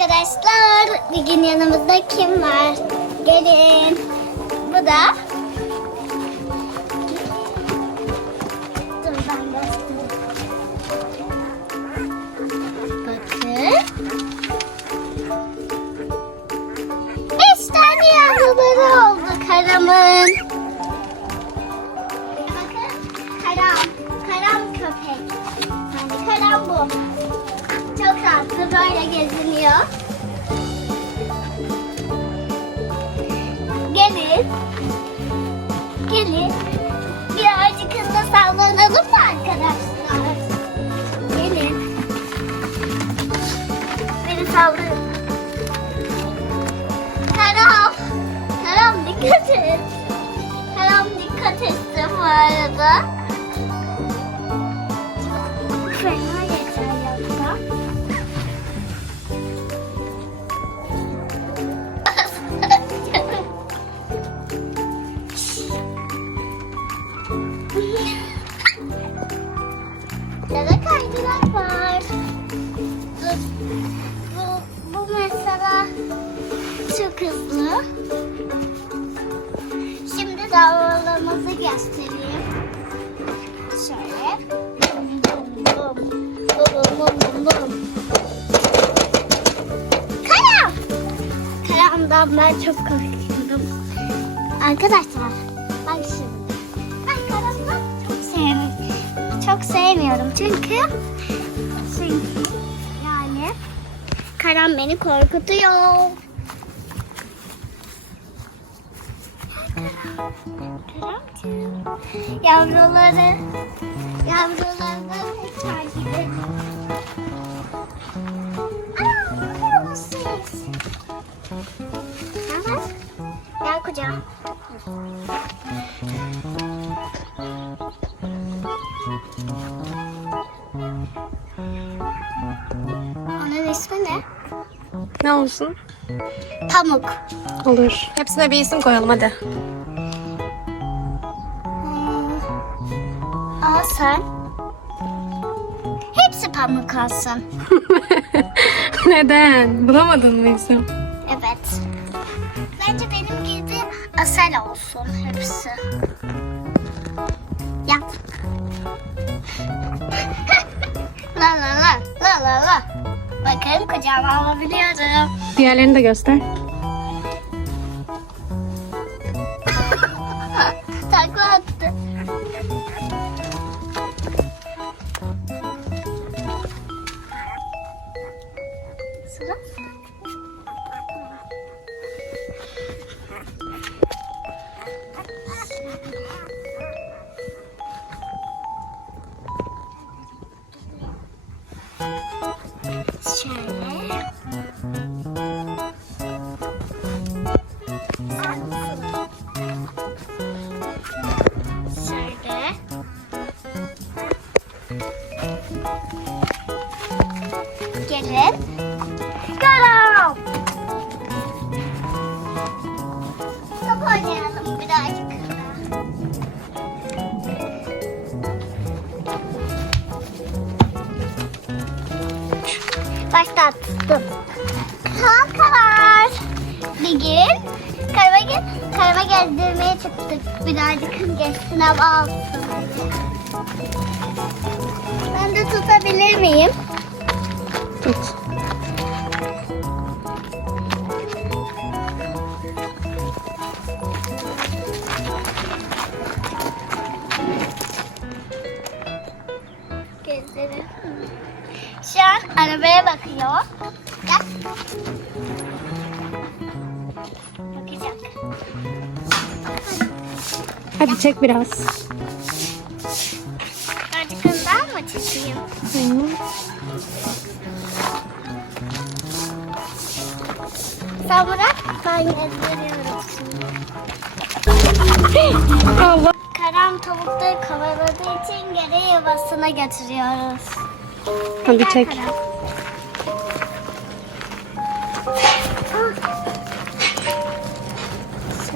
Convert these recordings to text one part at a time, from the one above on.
Arkadaşlar bugün yanımızda kim var? Gelin. Bu da. Bakın. Beş tane oldu karamın. Bakın karam. Karam köpek. Yani karam bu. Çok tatlı böyle geziniyor. Gelin. Gelin. Birazcık hızlı sallanalım mı arkadaşlar? Gelin. Beni sallayın. Karam. Karam dikkat et. Karam dikkat etsin bu arada. Çok hızlı. Şimdi davranışımızı göstereyim. Şöyle. Bum bum bum. Bum bum bum. Karam. Karam'dan ben çok korkuyorum. Arkadaşlar bak şimdi. Ben karamı çok sevmiyorum. Çok sevmiyorum çünkü çünkü yani karam beni korkutuyor. Yavruları yavrularını takip edin. Aa, bakıyor musunuz? Var? Gel kucağıma. Onun ismi ne? Ne olsun? Pamuk. Olur. Hepsine bir isim koyalım hadi. Aa sen? Hepsi pamuk olsun. Neden? Bulamadın mı isim? Evet. Bence benim gibi asel olsun hepsi. Bakın kucağıma alabiliyorum. Diğerlerini de göster. Takla attı. Sıra. Başlattım. Kankalar. Bir gün karama, ge karama gezdirmeye çıktık. Birazcık geçsin hava alsın. Ben de tutabilir miyim? Tut. Arabaya bakıyor. Gel. Bakacak. Hadi çek biraz. Arkadan mı çekeyim? Hı. Sen bırak ben gezdiriyorum Allah. Karam tavukları kovaladığı için geri yuvasına götürüyoruz. Hadi çek. Karam.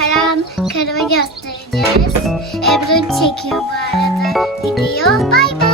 Karan, karımı göstereceğiz. Ebru çekiyor bu arada. Gidiyor. Bay bay.